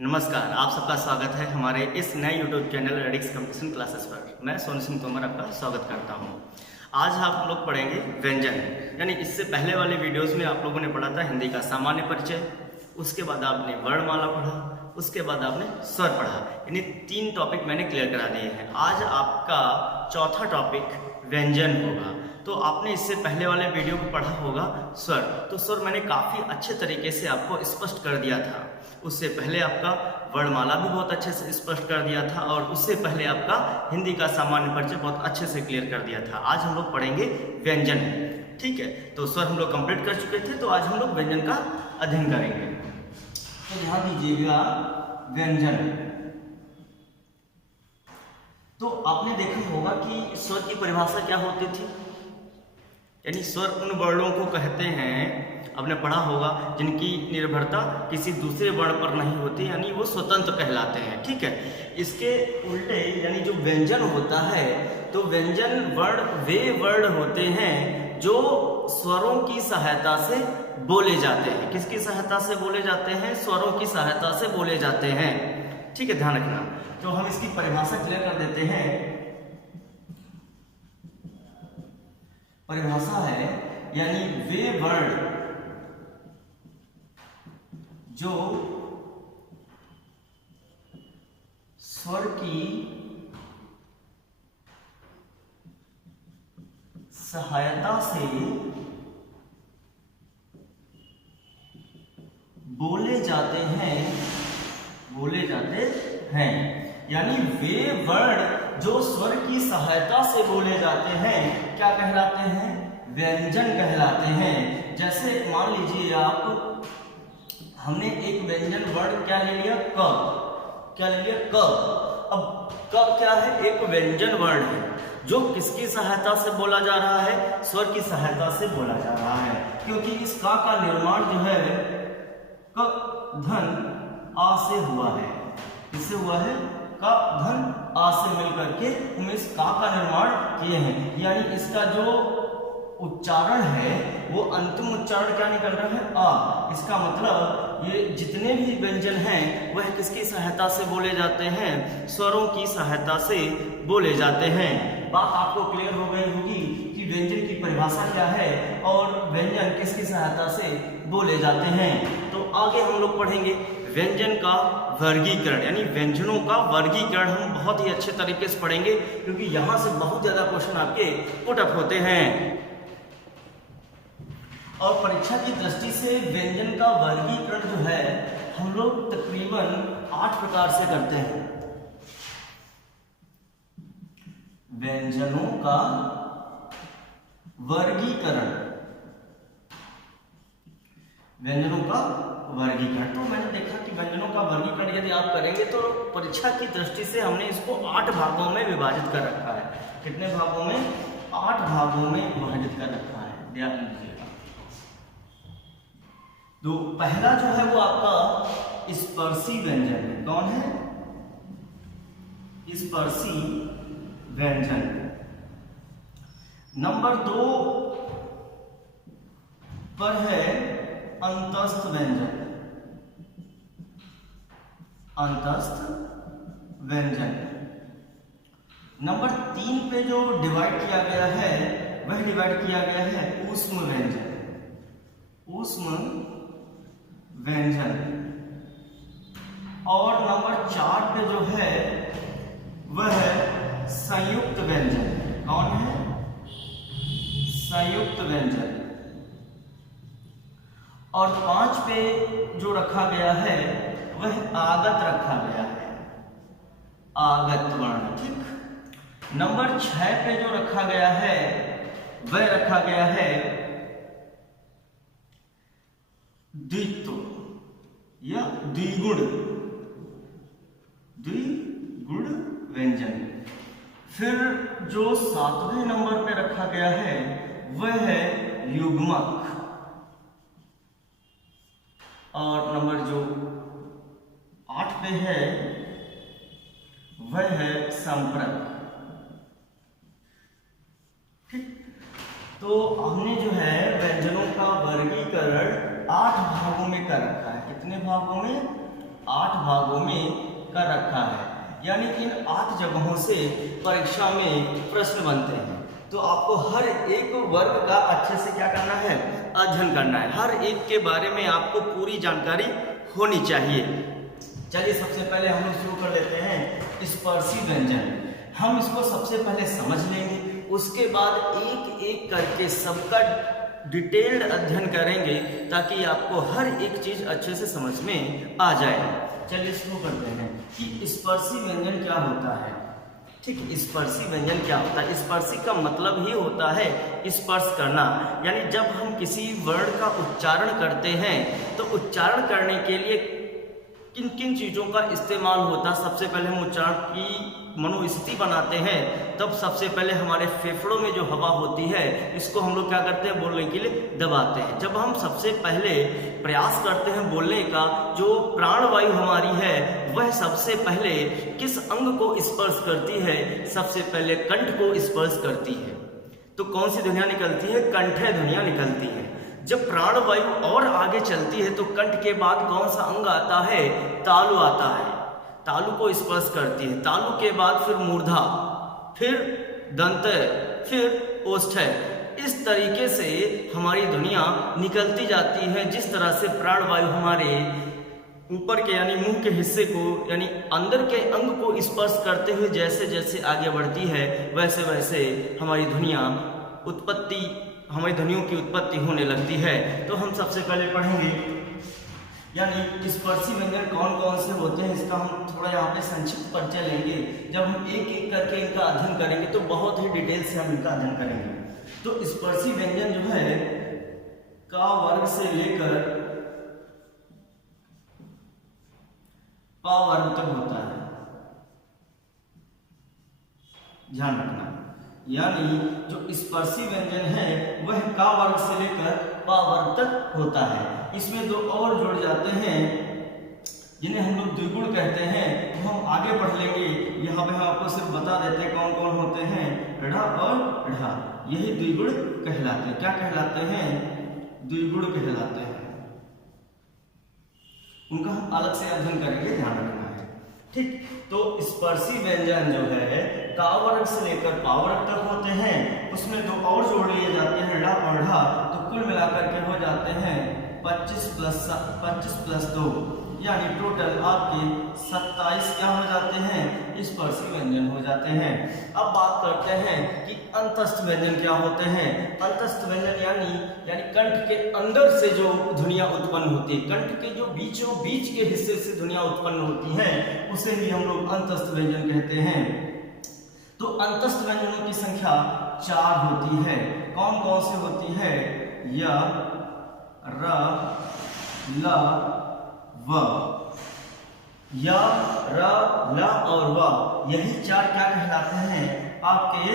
नमस्कार, आप सबका स्वागत है हमारे इस नए YouTube channel radix competition classes पर। मैं सोनू सिंह तोमर आपका स्वागत करता हूं। आज आप लोग पढ़ेंगे व्यंजन, यानी इससे पहले वाले वीडियोस में आप लोगों ने पढ़ा था हिंदी का सामान्य परिचय, उसके बाद आपने वर्णमाला पढ़ा, उसके बाद आपने स्वर पढ़ा, यानी 3 टॉपिक मैंने क्लियर करा दिए हैं। आज आपका चौथा टॉपिक व्यंजन होगा। तो आपने इससे पहले वाले वीडियो को पढ़ा होगा स्वर, तो स्वर मैंने काफ़ी अच्छे तरीके से आपको स्पष्ट कर दिया था। उससे पहले आपका वर्णमाला भी बहुत अच्छे से स्पष्ट कर दिया था और उससे पहले आपका हिंदी का सामान्य परिचय बहुत अच्छे से क्लियर कर दिया था। आज हम लोग पढ़ेंगे व्यंजन, ठीक है। तो स्वर हम लोग कंप्लीट कर चुके थे, तो आज हम लोग व्यंजन का अध्ययन करेंगे। तो ध्यान दीजिएगा, व्यंजन, तो आपने देखा होगा कि स्वर की परिभाषा क्या होती थी, यानी स्वर उन वर्णों को कहते हैं, आपने पढ़ा होगा, जिनकी निर्भरता किसी दूसरे वर्ण पर नहीं होती, यानी वो स्वतंत्र कहलाते हैं, ठीक है। इसके उल्टे यानी जो व्यंजन होता है, तो व्यंजन वर्ण वे वर्ण होते हैं जो स्वरों की सहायता से बोले जाते हैं। किसकी सहायता से बोले जाते हैं? स्वरों की सहायता से बोले जाते हैं, ठीक है, ध्यान रखना। तो हम इसकी परिभाषा क्लियर कर देते हैं। परिभाषा है यानी वे वर्ण जो स्वर की सहायता से बोले जाते हैं, यानी वे वर्ण जो स्वर की सहायता से बोले जाते हैं क्या कहलाते हैं? व्यंजन कहलाते हैं। जैसे मान लीजिए आप, हमने एक व्यंजन वर्ण क्या ले लिया? क। क्या ले लिया? क। अब क क्या है? एक व्यंजन वर्ण है जो किसकी सहायता से बोला जा रहा है? स्वर की सहायता से बोला जा रहा है, क्योंकि इस का निर्माण जो है क धन आ से हुआ है। इससे हुआ है का धन आ से मिलकर के हम इस का निर्माण किए हैं, यानी इसका जो उच्चारण है वो अंतिम उच्चारण क्या निकल रहा है? आ। इसका मतलब ये जितने भी व्यंजन हैं वह किसकी सहायता से बोले जाते हैं? स्वरों की सहायता से बोले जाते हैं। बात आपको क्लियर हो गई होगी कि व्यंजन की परिभाषा क्या है और व्यंजन किसकी सहायता से बोले जाते हैं। तो आगे हम लोग पढ़ेंगे व्यंजन का वर्गीकरण, यानी व्यंजनों का वर्गीकरण हम बहुत ही अच्छे तरीके से पढ़ेंगे, क्योंकि यहाँ से बहुत ज्यादा क्वेश्चन आपके पुटअप होते हैं। और परीक्षा की दृष्टि से व्यंजन का वर्गीकरण जो है हम लोग तकरीबन 8 प्रकार से करते हैं। व्यंजनों का वर्गीकरण, तो मैंने देखा कि व्यंजनों का वर्गीकरण यदि आप करेंगे तो परीक्षा की दृष्टि से हमने इसको 8 भागों में विभाजित कर रखा है। कितने भागों में? 8 भागों में विभाजित कर रखा है, ध्यान दीजिएगा। तो पहला जो है वो आपका स्पर्शी व्यंजन है। कौन है? स्पर्शी व्यंजन। नंबर 2 पर है अंतस्थ व्यंजन। नंबर 3 पे जो डिवाइड किया गया है वह डिवाइड किया गया है ऊष्म व्यंजन। और नंबर 4 पे जो है वह है संयुक्त व्यंजन। कौन है? संयुक्त व्यंजन। और 5 पे जो रखा गया है वह आगत रखा गया है, आगत वर्ण, ठीक। नंबर 6 पे जो रखा गया है वह रखा गया है द्वित्व या द्विगुण व्यंजन। फिर जो 7वें नंबर पे रखा गया है वह है युग्मक। और नंबर जो 8 पे है वह है संप्रक, ठीक। तो हमने जो है व्यंजनों का वर्गीकरण 8 भागों में कर रखा है। कितने भागों में? 8 भागों में कर रखा है, यानी इन 8 जगहों से परीक्षा में प्रश्न बनते हैं। तो आपको हर एक वर्ग का अच्छे से क्या करना है, अध्ययन करना है। हर एक के बारे में आपको पूरी जानकारी होनी चाहिए। चलिए सबसे पहले हम लोग शुरू कर लेते हैं स्पर्शी व्यंजन। हम इसको सबसे पहले समझ लेंगे, उसके बाद एक एक करके सबका डिटेल्ड अध्ययन करेंगे ताकि आपको हर एक चीज अच्छे से समझ में आ जाए। चलिए शुरू करते हैं कि स्पर्शी व्यंजन क्या होता है। ठीक, स्पर्शी व्यंजन क्या होता है? स्पर्शी का मतलब ही होता है स्पर्श करना, यानी जब हम किसी वर्ड का उच्चारण करते हैं तो उच्चारण करने के लिए किन किन चीज़ों का इस्तेमाल होता है। सबसे पहले हम उच्चारण की मनोस्थिति बनाते हैं, तब सबसे पहले हमारे फेफड़ों में जो हवा होती है इसको हम लोग क्या करते हैं, बोलने के लिए दबाते हैं। जब हम सबसे पहले प्रयास करते हैं बोलने का, जो प्राणवायु हमारी है वह सबसे पहले किस अंग को स्पर्श करती है? सबसे पहले कंठ को स्पर्श करती है। तो कौन सी ध्वनियाँ निकलती है? कंठे ध्वनियाँ निकलती है। जब प्राणवायु और आगे चलती है तो कंठ के बाद कौन सा अंग आता है? तालु आता है, तालु को स्पर्श करती है। तालु के बाद फिर मूर्धा, फिर दंत, फिर ओष्ठ्य। इस तरीके से हमारी ध्वनियाँ निकलती जाती है। जिस तरह से प्राणवायु हमारे ऊपर के यानी मुंह के हिस्से को यानी अंदर के अंग को स्पर्श करते हुए जैसे जैसे आगे बढ़ती है वैसे वैसे हमारी ध्वनियों की उत्पत्ति होने लगती है। तो हम सबसे पहले पढ़ेंगे यानी स्पर्शी व्यंजन कौन कौन से होते हैं, इसका हम थोड़ा यहाँ पे संक्षिप्त परिचय लेंगे। जब हम एक एक करके इनका अध्ययन करेंगे तो बहुत ही डिटेल से हम इनका अध्ययन करेंगे। तो स्पर्शी व्यंजन जो है का वर्ग से लेकर पा वर्ग तक होता है, ध्यान रखना। यानी जो स्पर्शी व्यंजन है वह का वर्ग से लेकर पा वर्ग तक होता है। इसमें दो और जुड़ जाते हैं जिन्हें हम लोग द्विगुण कहते हैं, तो हम आगे पढ़ लेंगे। यहाँ पे हम आपको सिर्फ बता देते हैं कौन कौन होते हैं, ढ़ और ढ। यही द्विगुण कहलाते हैं। क्या कहलाते हैं? द्विगुण कहलाते हैं। उनका हम अलग से अध्ययन करेंगे, ध्यान रखना है। ठीक, तो स्पर्शी व्यंजन जो है का वर्ग से लेकर पा वर्ग तक होते हैं। उसमें दो और जोड़ लिए जाते हैं, ढ और ढा, तो कुल मिलाकर के हो जाते हैं 25 प्लस 2, यानी टोटल आपके 27 क्या हो जाते हैं? स्पर्शी व्यंजन हो जाते हैं। अब बात करते हैं कि अंतस्थ व्यंजन क्या होते हैं। अंतस्थ व्यंजन यानी कंठ के अंदर से जो ध्वनियाँ उत्पन्न होती है, कंठ के जो बीचों बीच के हिस्से से ध्वनियाँ उत्पन्न होती हैं, उसे ही हम लोग अंतस्थ व्यंजन कहते हैं। तो अंतस्थ व्यंजनों की संख्या 4 होती है। कौन कौन से होती है? य, र, ल, व। य, र, ल और व, यही 4 क्या कहलाते हैं? आपके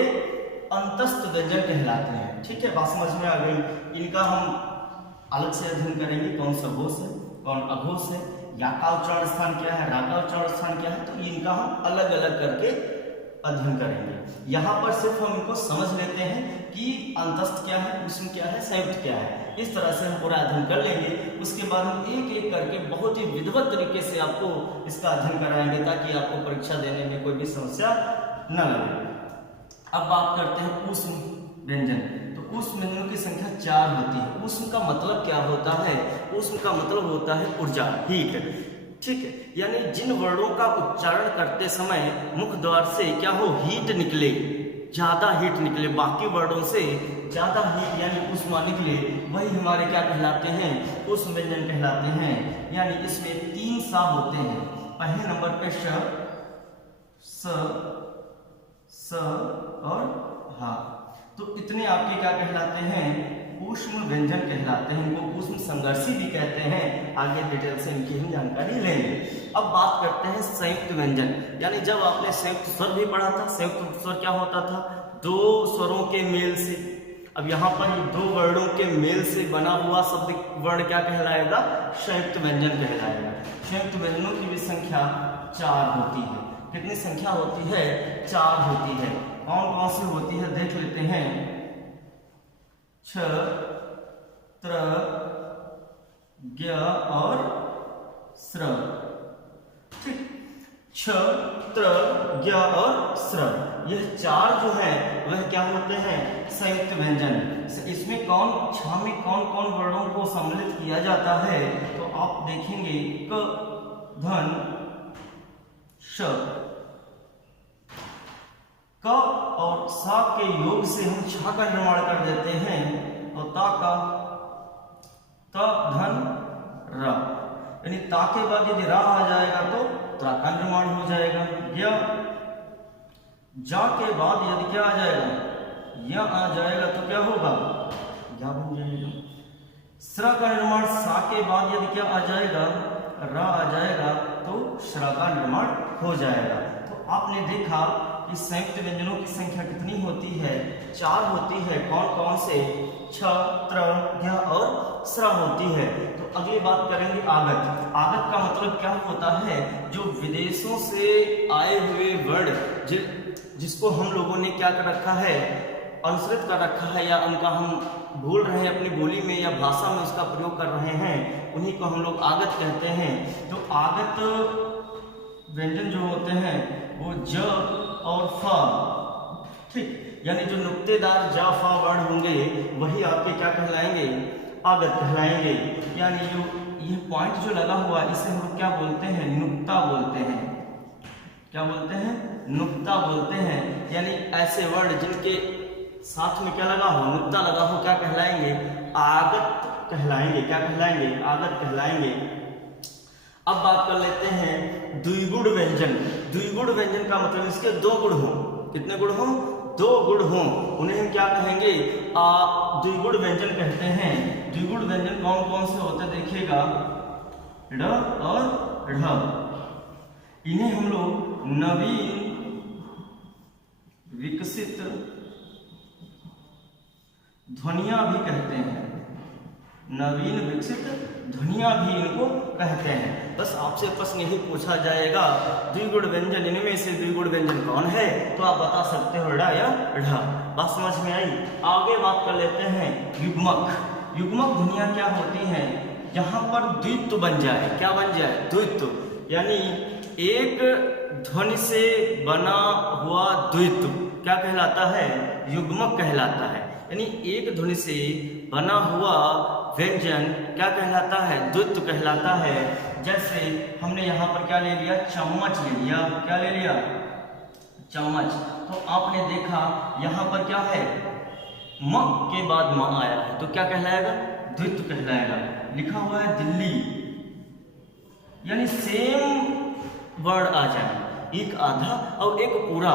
अंतस्थ व्यंजन कहलाते हैं। ठीक है, बात समझ में आ गई। इनका हम अलग से अध्ययन करेंगे, कौन सा घोष है, कौन अघोष है, या का उच्चारण स्थान क्या है, रा का उच्चारण स्थान क्या है, तो इनका हम अलग अलग करके अध्ययन करेंगे। यहाँ पर सिर्फ हम इनको समझ लेते हैं कि अंतस्थ क्या है, उष्म क्या है, संयुक्त क्या है। इस तरह से हम पूरा अध्ययन कर लेंगे। उसके बाद हम एक एक करके बहुत ही विधिवत तरीके से आपको इसका अध्ययन कराएंगे ताकि आपको परीक्षा देने में कोई भी समस्या न लगे। अब बात करते हैं ऊष्म व्यंजन। तो ऊष्म व्यंजनों की संख्या 4 होती है। ऊष्म का मतलब क्या होता है? ऊष्म का मतलब होता है ऊर्जा, हीट। ठीक है, यानी जिन वर्णों का उच्चारण करते समय मुख द्वार से क्या हो, हीट निकले, ज्यादा हीट निकले, बाकी वर्णों से ज्यादा हीट यानी ऊष्मा निकले, वही हमारे क्या कहलाते हैं? ऊष्म व्यंजन कहलाते हैं। यानी इसमें 3 सा होते हैं। पहले नंबर पे श, स और हा, तो इतने आपके क्या कहलाते हैं? ऊष्म व्यंजन कहलाते हैं। इनको ऊष्म संघर्षी भी कहते हैं। आगे डिटेल से इनकी हम जानकारी लेंगे। अब बात करते हैं संयुक्त व्यंजन। यानी जब आपने संयुक्त स्वर भी पढ़ा था, संयुक्त स्वर क्या होता था? 2 स्वरों के मेल से। अब यहाँ पर 2 वर्णों के मेल से बना हुआ शब्द वर्ण क्या कहलाएगा? संयुक्त व्यंजन कहलाएगा। संयुक्त व्यंजनों की भी संख्या 4 होती है। कितनी संख्या होती है? 4 होती है। कौन कौन सी होती है देख लेते हैं। छ, त्र, ज्ञ और स्र। छ, त्र, ज्ञ और स्र, यह चार जो है वह क्या होते हैं? संयुक्त व्यंजन। इसमें कौन छा में कौन कौन वर्णों को सम्मिलित किया जाता है? तो आप देखेंगे क, धन, श, क और सा के योग से हम छा का निर्माण कर देते हैं, और ता का त, धन, र, यानी ता के बाद यदि रा आ जाएगा तो ता का निर्माण हो जाएगा। या जा के बाद यदि क्या आ जाएगा? या आ जाएगा तो क्या होगा? या बन जाएगा। स्र का निर्माण सा के बाद यदि क्या आ जाएगा? रा आ जाएगा तो श्र का निर्माण हो जाएगा। तो आपने देखा कि संयुक्त व्यंजनों की संख्या कितनी होती है? 4 होती है। कौन कौन से? छ, त्र, ज्ञ और स्र होती है। तो अगली बात करेंगे आगत। आगत का मतलब क्या होता है? जो विदेशों से आए हुए वर्ण जिसको हम लोगों ने क्या कर रखा है? अनुसृत कर रखा है, या उनका हम बोल रहे हैं अपनी बोली में या भाषा में उसका प्रयोग कर रहे हैं, उन्हीं को हम लोग आगत कहते हैं। जो आगत व्यंजन जो होते हैं वो ज और फ, ठीक, यानी जो नुक्तेदार ज फ वर्ण होंगे वही आपके क्या कहलाएंगे? आगत कहलाएंगे। यानी जो ये पॉइंट जो लगा हुआ है इसे हम लोग क्या बोलते हैं? नुक्ता बोलते हैं। क्या बोलते हैं? नुक्ता बोलते हैं। यानी ऐसे वर्ण जिनके साथ में क्या लगा हो? नुक्ता लगा हो, क्या कहलाएंगे? आगत कहलाएंगे। क्या कहलाएंगे? आगत कहलाएंगे। अब बात कर लेते हैं द्विगुण व्यंजन। द्विगुण व्यंजन का मतलब इसके 2 गुण हो। कितने गुण हो? 2 गुण हो, उन्हें हम क्या कहेंगे? द्विगुण व्यंजन कहते हैं। द्विगुण व्यंजन कौन कौन से होते हैं? देखिएगा, ड़ और ढ़। इन्हें हम लोग नवीन विकसित ध्वनियां भी कहते हैं। नवीन विकसित ध्वनियां भी इनको कहते हैं। बस आपसे प्रश्न यही पूछा जाएगा द्विगुण व्यंजन, इनमें से द्विगुण व्यंजन कौन है? तो आप बता सकते हो ड़ या ढ। बात समझ में आई? आगे बात कर लेते हैं युग्मक। युग्मक ध्वनियां क्या होती हैं? जहां पर द्वित्व बन जाए। क्या बन जाए? द्वित्व, यानी एक ध्वनि से बना हुआ द्वित्व क्या कहलाता है? युग्मक कहलाता है। यानी एक ध्वनि से बना हुआ व्यंजन क्या कहलाता है? द्वित्व कहलाता है। जैसे हमने यहाँ पर क्या ले लिया? चम्मच ले लिया। क्या ले लिया? चम्मच। तो आपने देखा यहाँ पर क्या है? म के बाद म आया है तो क्या कहलाएगा? द्वित्व कहलाएगा। लिखा हुआ है दिल्ली, यानी सेम वर्ड आ जाए, एक आधा और एक पूरा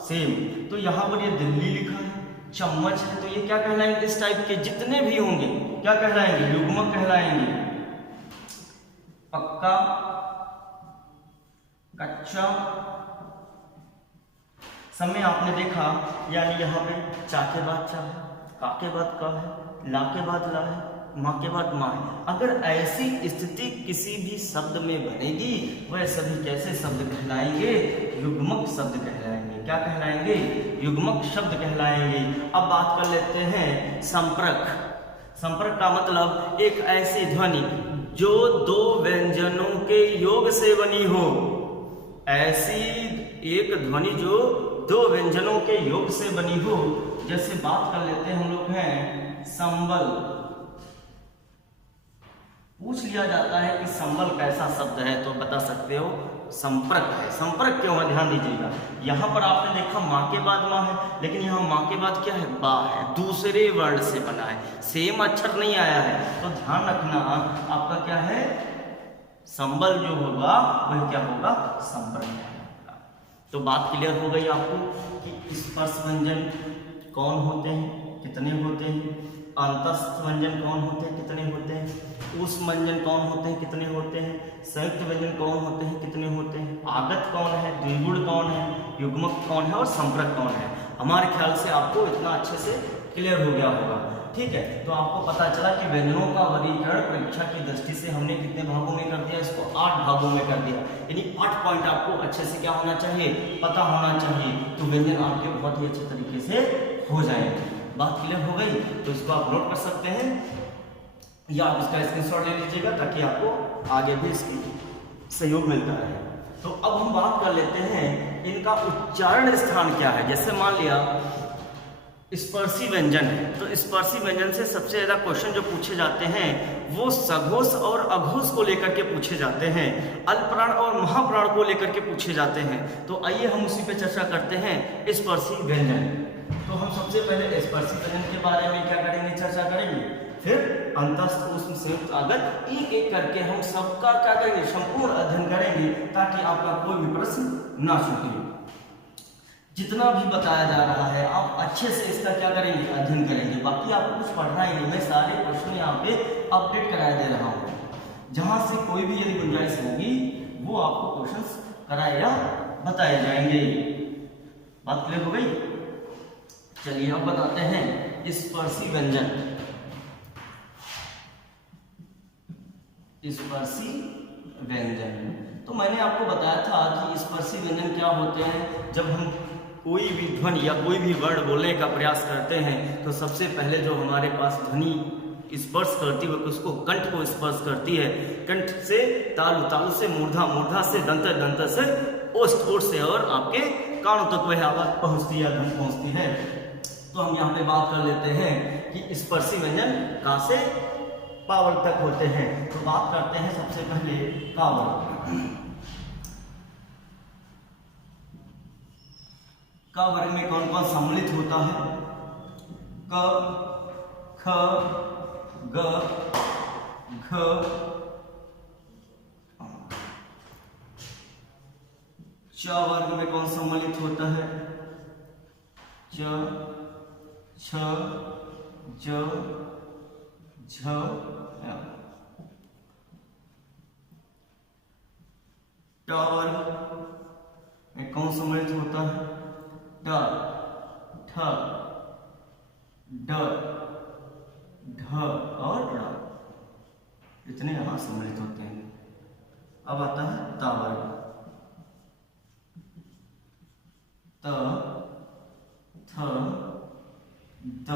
सेम। तो यहाँ पर ये दिल्ली लिखा है, चम्मच है, तो ये क्या कहलाएंगे? इस टाइप के जितने भी होंगे क्या कहलाएंगे? युग्मक कहलाएंगे। पक्का, कच्चा, समय आपने देखा, यानी यहाँ पे चा के बाद चा है, का के बाद का है, ला के बाद ला है, माँ के बाद माँ है। अगर ऐसी स्थिति किसी भी शब्द में बनेगी वह सभी कैसे शब्द कहलाएंगे? युग्मक शब्द कहलाएंगे। क्या कहलाएंगे? युग्मक शब्द कहलाएंगे। अब बात कर लेते हैं संपर्क। संपर्क का मतलब एक ऐसी ध्वनि जो 2 व्यंजनों के योग से बनी हो। ऐसी एक ध्वनि जो 2 व्यंजनों के योग से बनी हो। जैसे बात कर लेते हैं हम लोग हैं संबल। पूछ लिया जाता है कि संबल कैसा शब्द है तो बता सकते हो संपर्क है। संपर्क क्यों है? ध्यान दीजिएगा, यहाँ पर आपने देखा माँ के बाद माँ है, लेकिन यहाँ माँ के बाद क्या है? बा है, दूसरे वर्ड से बना है, सेम अक्षर नहीं आया है। तो ध्यान रखना आपका क्या है? संबल जो होगा वह क्या होगा? संपर्क होगा। तो बात क्लियर हो गई आपको कि स्पर्श व्यंजन कौन होते हैं, कितने होते हैं, अंतस्थ व्यंजन कौन होते हैं, कितने होते हैं, ऊष्म व्यंजन कौन होते हैं, कितने होते हैं, संयुक्त व्यंजन कौन होते हैं, कितने होते हैं, आगत कौन है, द्विगुण कौन है, युग्मक कौन है और संपर्क कौन है। हमारे ख्याल से आपको इतना अच्छे से क्लियर हो गया होगा। ठीक है, तो आपको पता चला कि व्यंजनों का वर्गीकरण परीक्षा की दृष्टि से हमने कितने भागों में कर दिया? इसको 8 भागों में कर दिया। यानी 8 पॉइंट आपको अच्छे से क्या होना चाहिए? पता होना चाहिए। तो व्यंजन आपके बहुत ही अच्छे तरीके से हो जाएंगे। बात क्लियर हो गई? तो इसको आप नोट कर सकते हैं या आप इसका स्क्रीनशॉट ले लीजिएगा ताकि आपको आगे भी इसकी सहयोग मिलता रहे। तो अब हम बात कर लेते हैं इनका उच्चारण स्थान क्या है। जैसे मान लिया स्पर्शी व्यंजन है, तो स्पर्शी व्यंजन से सबसे ज्यादा क्वेश्चन जो पूछे जाते हैं वो सघोष और अघोष को लेकर के पूछे जाते हैं, अल्पप्राण और महाप्राण को लेकर के पूछे जाते हैं। तो आइए हम उसी पे चर्चा करते हैं, स्पर्शी व्यंजन। तो हम सबसे पहले स्पर्शी व्यंजन के बारे में क्या करेंगे, चर्चा करेंगे, फिर अंतस्थ ऊष्म संयुक्त आगत एक एक करके हम सबका क्या करेंगे, संपूर्ण अध्ययन करेंगे, ताकि आपका कोई भी प्रश्न ना छूटे। जितना भी बताया जा रहा है आप अच्छे से इसका क्या करेंगे, अध्ययन करेंगे। बाकी आपको कुछ पढ़ना ही नहीं, मैं सारे क्वेश्चन यहाँ पे अपडेट कराया दे रहा हूँ। जहाँ से कोई भी यदि गुंजाइश होगी वो आपको क्वेश्चंस कराए या बताए जाएंगे। बात क्लियर हो गई। चलिए अब बताते हैं स्पर्शी व्यंजन। स्पर्शी व्यंजन तो मैंने आपको बताया था कि स्पर्शी व्यंजन क्या होते हैं। जब हम कोई भी ध्वनि या कोई भी वर्ड बोलने का प्रयास करते हैं तो सबसे पहले जो हमारे पास ध्वनि स्पर्श करती है उसको कंठ को स्पर्श करती है, कंठ से तालु, तालु से मूर्धा, मूर्धा से दंतर, दंतर से ओष्ठ, ओष्ठ से और आपके कानों तक वह आवाज पहुंचती है, ध्वनि पहुंचती है। तो हम यहाँ पे बात कर लेते हैं कि स्पर्शी व्यंजन कहाँ से पावल तक होते हैं। तो बात करते हैं सबसे पहले कावल। का वर्ग में कौन कौन सम्मिलित होता है, क, ख, ग, घ, च वर्ग में कौन सम्मिलित होता है, च, छ, ज, झ, ट वर्ग में कौन सम्मिलित होता है, ड, ठ, ड, ढ और ड़, इतने यहां सम्मिलित होते हैं। अब आता है ता वर्ग, त, थ, द,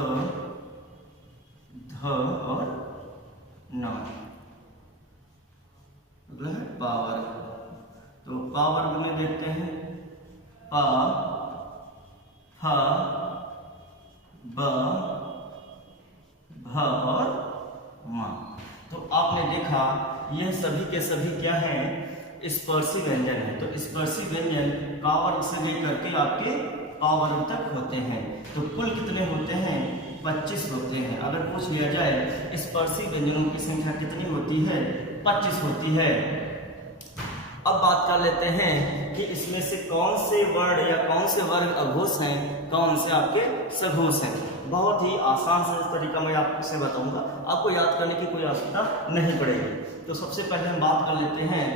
ध और न। अगला है पा वर्ग। तो पा वर्ग में देखते हैं पा, फ, ब, भ और म। तो आपने देखा यह सभी के सभी क्या हैं, स्पर्शी व्यंजन है। तो स्पर्शी व्यंजन का वर्ग से लेकर के आपके पा वर्ग तक होते हैं। तो कुल कितने होते हैं, 25 होते हैं। अगर पूछ लिया जाए स्पर्शी व्यंजनों की संख्या कितनी होती है, 25 होती है। अब बात कर लेते हैं कि इसमें से कौन से वर्ण या कौन से वर्ग अघोष हैं, कौन से आपके सघोष हैं। बहुत ही आसान सा तरीका मैं आपसे बताऊंगा, आपको याद करने की कोई आवश्यकता नहीं पड़ेगी। तो सबसे पहले हम बात कर लेते हैं,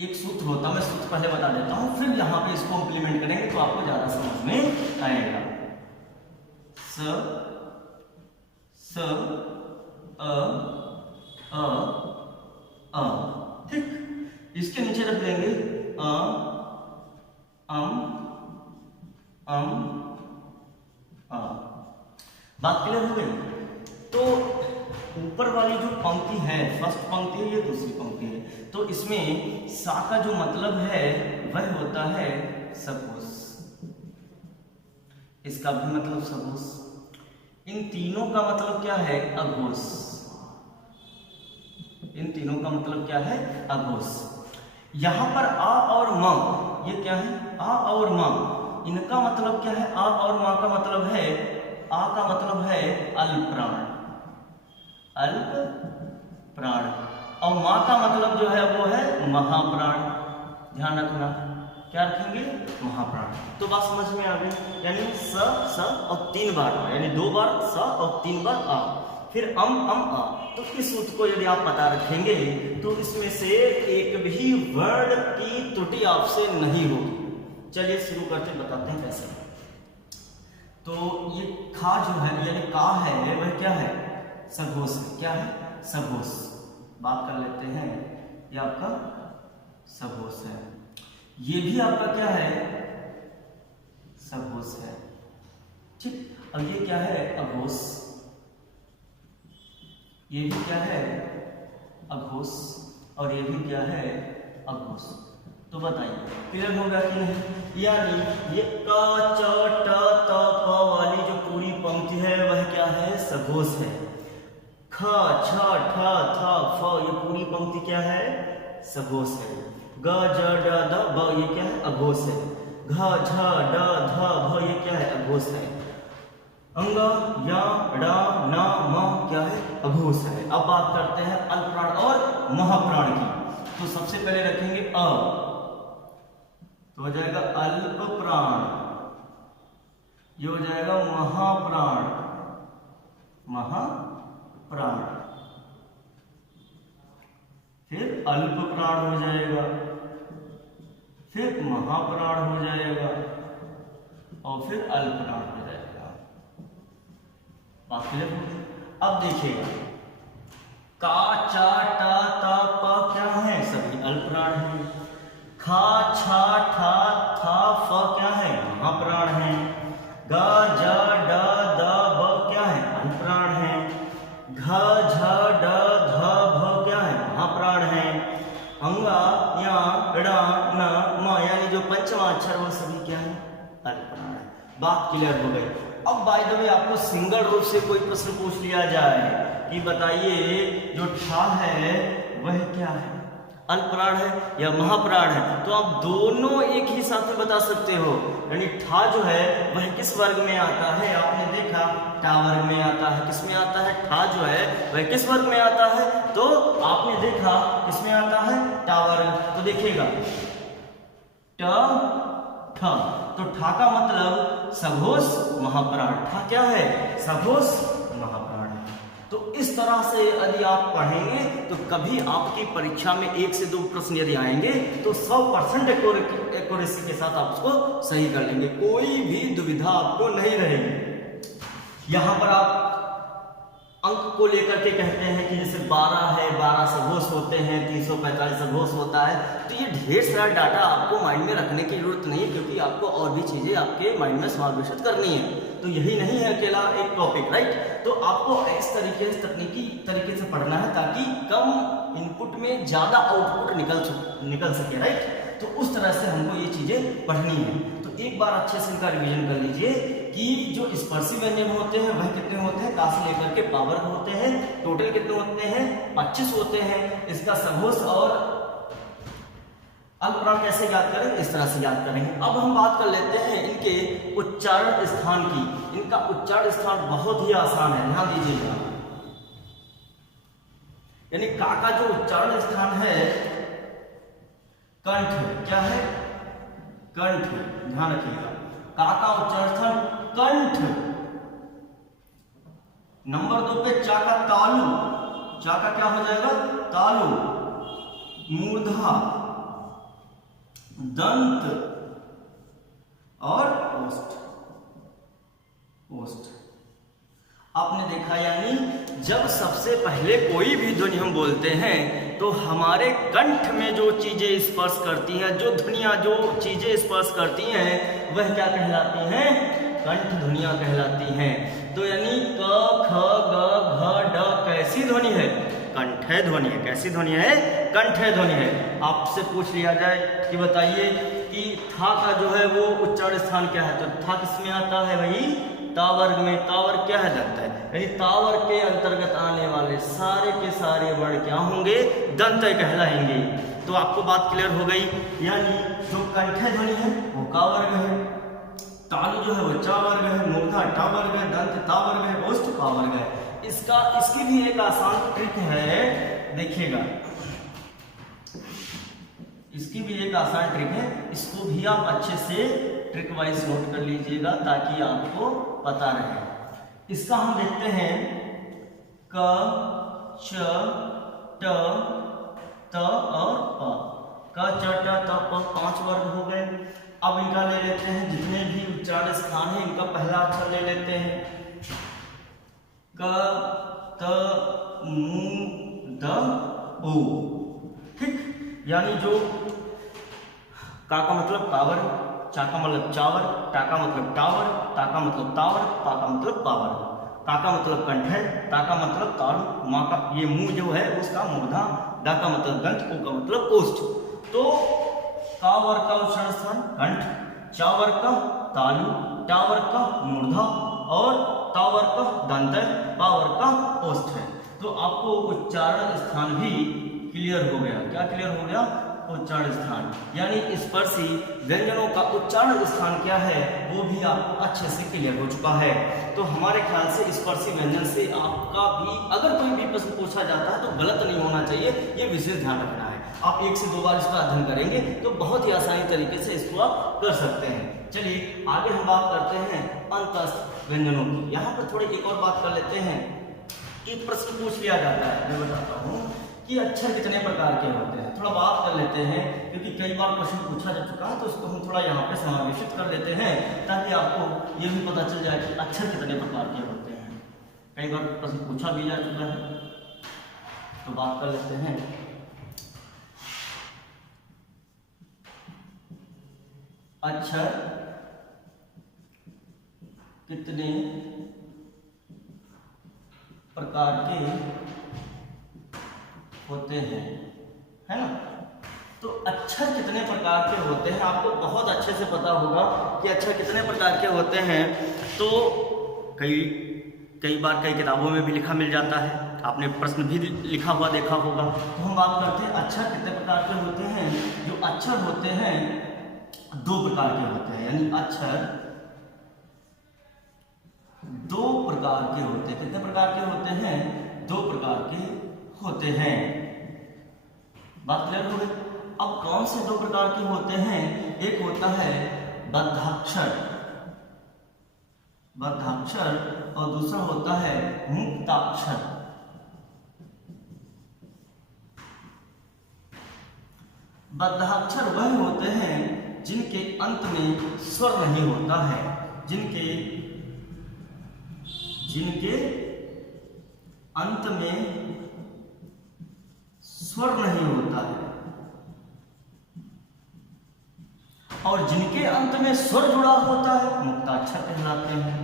एक सूत्र होता है, मैं सूत्र पहले बता देता हूं, फिर यहाँ पे इसको इम्प्लीमेंट करेंगे तो आपको ज्यादा समझ में आएगा। स, अ, ठीक। इसके नीचे रख देंगे अ, अ। बात क्लियर हो गई। तो ऊपर वाली जो पंक्ति है, फर्स्ट पंक्ति है, ये दूसरी पंक्ति है, तो इसमें सा का जो मतलब है वह होता है सघोष, इसका भी मतलब सघोष। इन तीनों का मतलब क्या है, अघोष। इन तीनों का मतलब क्या है, अघोष। यहां पर आ और म, ये क्या है, आ और म, इनका मतलब क्या है, आ और म का मतलब है, आ का मतलब है अल्पप्राण, अल्पप्राण, और मा का मतलब जो है वो है महाप्राण। ध्यान रखना, क्या रखेंगे, महाप्राण। तो बात समझ में आ गई। यानी स और 3 बार आ, यानी 2 बार स और 3 बार आ, फिर अम आ। तो इस सूत्र को यदि आप पता रखेंगे तो इसमें से एक भी वर्ण की त्रुटि आपसे नहीं होगी। चलिए शुरू करते बताते हैं कैसे। तो ये खा जो है यानी का है वह क्या है, सघोष है। क्या है, सघोष। बात कर लेते हैं, ये आपका सघोष है, ये भी आपका क्या है, सघोष है। ठीक। अब ये क्या है, अघोष, ये भी क्या है, अघोष, और ये भी क्या है, अघोष। तो बताइए क्लियर होगा कि नहीं। यानी ये क च ट त प वाली जो पूरी पंक्ति है वह क्या है, सघोष है। ख छ ठ थ फ ये पूरी पंक्ति क्या है, सघोष है। ग ज ड द ब ये क्या है, अघोष है। घ झ ड ध भ ये क्या है, अघोष है। अंग या ड़ न म क्या है, अघोष है। अब बात करते हैं अल्पप्राण और महाप्राण की। तो सबसे पहले रखेंगे अ, तो हो जाएगा अल्प प्राण, ये हो जाएगा महाप्राण, महाप्राण। फिर अल्प प्राण हो जाएगा, फिर महाप्राण हो जाएगा और फिर अल्प प्राण हो जाएगा। बात क्लियर हो गई। अब देखिएगा का चा टा ता प क्या है, सभी अल्प प्राण है। खा छा ठा था फ क्या है, महाप्राण है। ग ज ड द ब क्या है, अल्पप्राण है। घ झ ड ध भ क्या है, महाप्राण है। अंगा या ड़ न म यानी जो पंचमा अक्षर वो सभी क्या है, अल्पप्राण है। बात क्लियर हो गई। अब बाय द वे आपको सिंगल रूप से कोई प्रश्न पूछ लिया जाए कि बताइए जो ठा है वह क्या है, अल्पप्राण है या महाप्राण है, तो आप दोनों एक ही साथ में बता सकते हो। यानी ठा जो है वह किस वर्ग में आता है, आपने देखा टा वर्ग में आता है। किस में आता है, ठा जो है वह किस वर्ग में आता है, तो आपने देखा किसमें आता है, टा वर्ग। तो देखिएगा ट ठ, तो ठा का मतलब सघोष महाप्राण। ठा क्या है, सघोष महाप्राण। तो इस तरह से यदि आप पढ़ेंगे तो कभी आपकी परीक्षा में 1 से 2 प्रश्न यदि आएंगे तो 100% एक्यूरेसी के साथ आप उसको सही कर लेंगे, कोई भी दुविधा आपको नहीं रहेगी। यहाँ पर आप अंक को लेकर के कहते हैं कि जैसे 12 है, 12 सघोष होते हैं, 345 सघोष होता है। तो ये ढेर सारा डाटा आपको माइंड में रखने की जरूरत नहीं है, क्योंकि आपको और भी चीजें आपके माइंड में समावेशित करनी है। तो यही नहीं है अकेला एक टॉपिक, राइट। तो आपको इस तरीके से तकनीकी तरीके से पढ़ना है ताकि कम इनपुट में ज्यादा आउटपुट निकल सके, राइट। तो उस तरह से हमको ये चीजें पढ़नी है। तो एक बार अच्छे से इनका रिवीजन कर लीजिए कि जो स्पर्शी व्यंजन होते हैं वह कितने होते हैं, का से लेकर के पावर होते हैं। टोटल कितने होते हैं, 25 होते हैं। इसका सघोष और अल्पप्राण कैसे याद करें, इस तरह से याद करेंगे। अब हम बात कर लेते हैं इनके उच्चारण स्थान की। इनका उच्चारण स्थान बहुत ही आसान है, ध्यान दीजिएगा। यानी का का जो उच्चारण स्थान है कंठ, क्या है, कंठ, ध्यान रखिएगा। का का उच्चारण स्थान कंठ। नंबर 2 पे चा का तालु, चा का क्या हो जाएगा, तालु। मूर्धा, दंत और ओष्ठ, ओष्ठ। आपने देखा यानी जब सबसे पहले कोई भी ध्वनि हम बोलते हैं तो हमारे कंठ में जो चीजें स्पर्श करती हैं, जो ध्वनियां जो चीजें स्पर्श करती हैं वह क्या कहलाती हैं, कंठ ध्वनियां कहलाती हैं। तो यानी क ख ग घ ड कैसी ध्वनि है, कंठय ध्वनि है। कैसी ध्वनि है, कंठय ध्वनि है। आपसे पूछ लिया जाए कि बताइए कि था का जो है वो उच्चारण स्थान क्या है, तो था किसमें आता है, वही ता वर्ग में। ता वर्ग क्या है, दंत है। यानी ता वर्ग के अंतर्गत आने वाले सारे के सारे वर्ण क्या होंगे, दंत कहलाएंगे। तो आपको बात क्लियर हो गई। यानी जो कंठय ध्वनि है वो का वर्ग है, तालु जो है वो चा वर्ग है, मूर्धा टा वर्ग है, दंत ता वर्ग है, ओष्ठ का वर्ग है। इसकी भी एक आसान ट्रिक है, देखिएगा। इसकी भी एक आसान ट्रिक है, इसको भी आप अच्छे से ट्रिक वाइज नोट कर लीजिएगा ताकि आपको पता रहे। इसका हम देखते हैं क च ट त और प। क च ट त प 5 वर्ग हो गए। अब इनका ले लेते हैं जितने भी उच्चारण स्थान है इनका पहला अक्षर ले लेते हैं, क त मु द उ, ठीक। यानी जो का मतलब कावर, चा का मतलब चावर, टा का मतलब टावर, ता का मतलब तावर, पा का मतलब पावर। का का मतलब कंठ है, ता का मतलब तालु, माँ का ये मुंह जो है उसका मूर्धा, डा का मतलब दंत, ओ का मतलब ओष्ठ। तो का वर्ग का उच्चारण स्थान कंठ, चा वर्ग का तालु, टा वर्ग का मूर्धा और ता वर्ग का दंत, पा वर्ग का ओष्ठ है। तो आपको उच्चारण स्थान भी क्लियर हो गया। क्या क्लियर हो गया? उच्चारण स्थान, यानी स्पर्शी व्यंजनों का उच्चारण स्थान क्या है वो भी आपको अच्छे से क्लियर हो चुका है। तो हमारे ख्याल से स्पर्शी व्यंजन से आपका भी अगर कोई भी प्रश्न पूछा जाता है तो गलत नहीं होना चाहिए, ये विशेष ध्यान रखना है। आप 1 से 2 बार इसका अध्ययन करेंगे तो बहुत ही आसानी तरीके से इसको आप कर सकते हैं। चलिए आगे हम बात करते हैं अंतस्थ व्यंजनों की। यहाँ पर थोड़ी एक और बात कर लेते हैं। एक प्रश्न पूछ लिया जाता है, मैं बताता हूँ कि अक्षर कितने प्रकार के होते हैं। थोड़ा बात कर लेते हैं क्योंकि कई बार क्वेश्चन पूछा जा चुका है, तो इसको हम थोड़ा यहाँ पे समावेशित कर लेते हैं ताकि आपको ये भी पता चल जाए कि अक्षर कितने प्रकार के होते हैं। कई बार प्रश्न पूछा भी जा चुका है, तो बात कर लेते हैं। अक्षर कितने प्रकार के होते हैं, है ना? तो अक्षर कितने प्रकार के होते हैं आपको बहुत अच्छे से पता होगा कि अक्षर कितने प्रकार के होते हैं। तो कई बार कई किताबों में भी लिखा मिल जाता है, आपने प्रश्न भी लिखा हुआ देखा होगा। तो हम बात करते हैं अक्षर कितने प्रकार के होते हैं। जो अक्षर होते हैं 2 प्रकार के होते हैं, यानी अक्षर 2 प्रकार के होते हैं। कितने प्रकार के होते हैं? 2 प्रकार के होते हैं। बात क्लियर हो गई? अब कौन से 2 प्रकार के होते हैं? एक होता है बद्धाक्षर और दूसरा होता है मुक्ताक्षर। बद्धाक्षर वह होते हैं जिनके अंत में स्वर नहीं होता है, जिनके अंत में स्वर नहीं होता है, और जिनके अंत में स्वर जुड़ा होता है मुक्ताक्षर कहलाते हैं।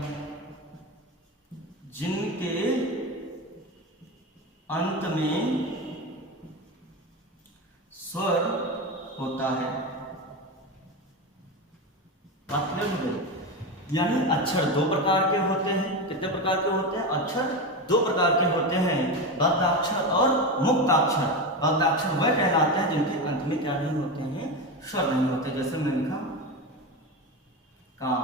जिनके अंत में स्वर होता है, बात क्लियर हो गई? यानी अक्षर 2 प्रकार के होते हैं। कितने प्रकार के होते हैं? अक्षर 2 प्रकार के होते हैं, बद्धाक्षर और मुक्ताक्षर। बद्धाक्षर वह कहलाते हैं जिनके अंत में क्या नहीं होते हैं? स्वर नहीं होते। जैसे मैं लिखा काम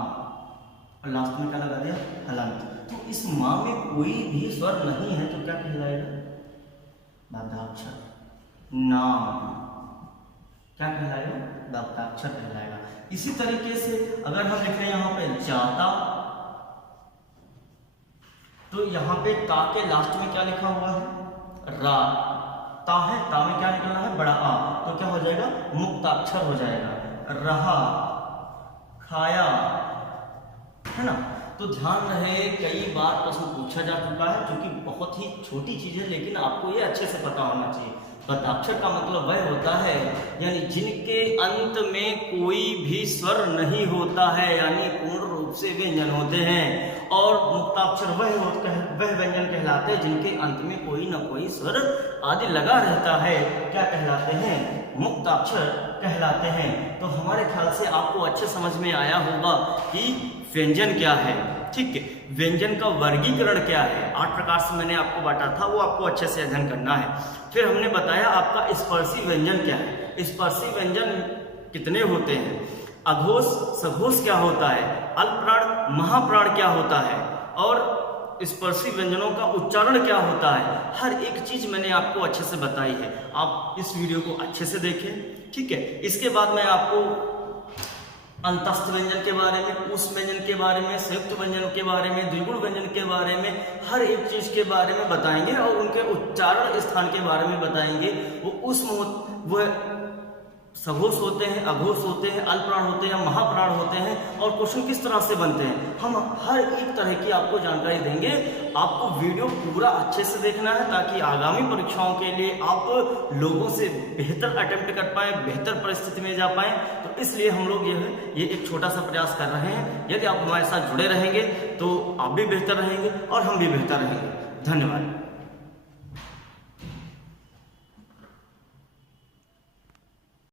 और लास्ट में क्या लगा दिया? हलंत। तो इस माँ में कोई भी स्वर नहीं है तो क्या कहलाएगा? बद्धाक्षर। नाम क्या कहलाएगा? बद्धाक्षर कहलाएगा। इसी तरीके से अगर हम लिख रहे हैं यहाँ पे जाता, तो यहाँ पे ता के लास्ट में क्या लिखा हुआ है? रा। ता है, ता में क्या निकलना है? बड़ा आ, तो क्या हो जाएगा? मुक्ताक्षर हो जाएगा। रहा, खाया, है ना? तो ध्यान रहे कई बार प्रश्न पूछा जा चुका है, जो कि बहुत ही छोटी चीज है, लेकिन आपको ये अच्छे से पता होना चाहिए। बद्धाक्षर का मतलब वह होता है यानी जिनके अंत में कोई भी स्वर नहीं होता है, यानी पूर्ण रूप से व्यंजन होते हैं। और मुक्ताक्षर वह व्यंजन कहलाते हैं जिनके अंत में कोई ना कोई स्वर आदि लगा रहता है। क्या कहलाते हैं? मुक्ताक्षर कहलाते हैं। तो हमारे ख्याल से आपको अच्छे समझ में आया होगा कि व्यंजन क्या है। ठीक है, व्यंजन का वर्गीकरण क्या है, 8 प्रकार से मैंने आपको बांटा था, वो आपको अच्छे से अध्ययन करना है। फिर हमने बताया आपका स्पर्शी व्यंजन क्या है, स्पर्शी व्यंजन कितने होते हैं, अघोष सघोष क्या होता है, अल्पप्राण महाप्राण क्या होता है, और स्पर्शी व्यंजनों का उच्चारण क्या होता है। हर एक चीज मैंने आपको अच्छे से बताई है। आप इस वीडियो को अच्छे से देखें। ठीक है, इसके बाद मैं आपको अंतस्थ व्यंजन के बारे में, उस व्यंजन के बारे में, संयुक्त व्यंजन के बारे में, द्विगुण व्यंजन के बारे में, हर एक चीज के बारे में बताएंगे और उनके उच्चारण स्थान के बारे में बताएंगे। वो सघोष होते हैं, अघोष होते हैं, अल्पप्राण होते हैं, महाप्राण होते हैं, और क्वेश्चन किस तरह से बनते हैं, हम हर एक तरह की आपको जानकारी देंगे। आपको वीडियो पूरा अच्छे से देखना है ताकि आगामी परीक्षाओं के लिए आप लोगों से बेहतर अटेम्प्ट कर पाए, बेहतर परिस्थिति में जा पाए। तो इसलिए हम लोग ये एक छोटा सा प्रयास कर रहे हैं। यदि आप हमारे साथ जुड़े रहेंगे तो आप भी बेहतर रहेंगे और हम भी बेहतर रहेंगे। धन्यवाद।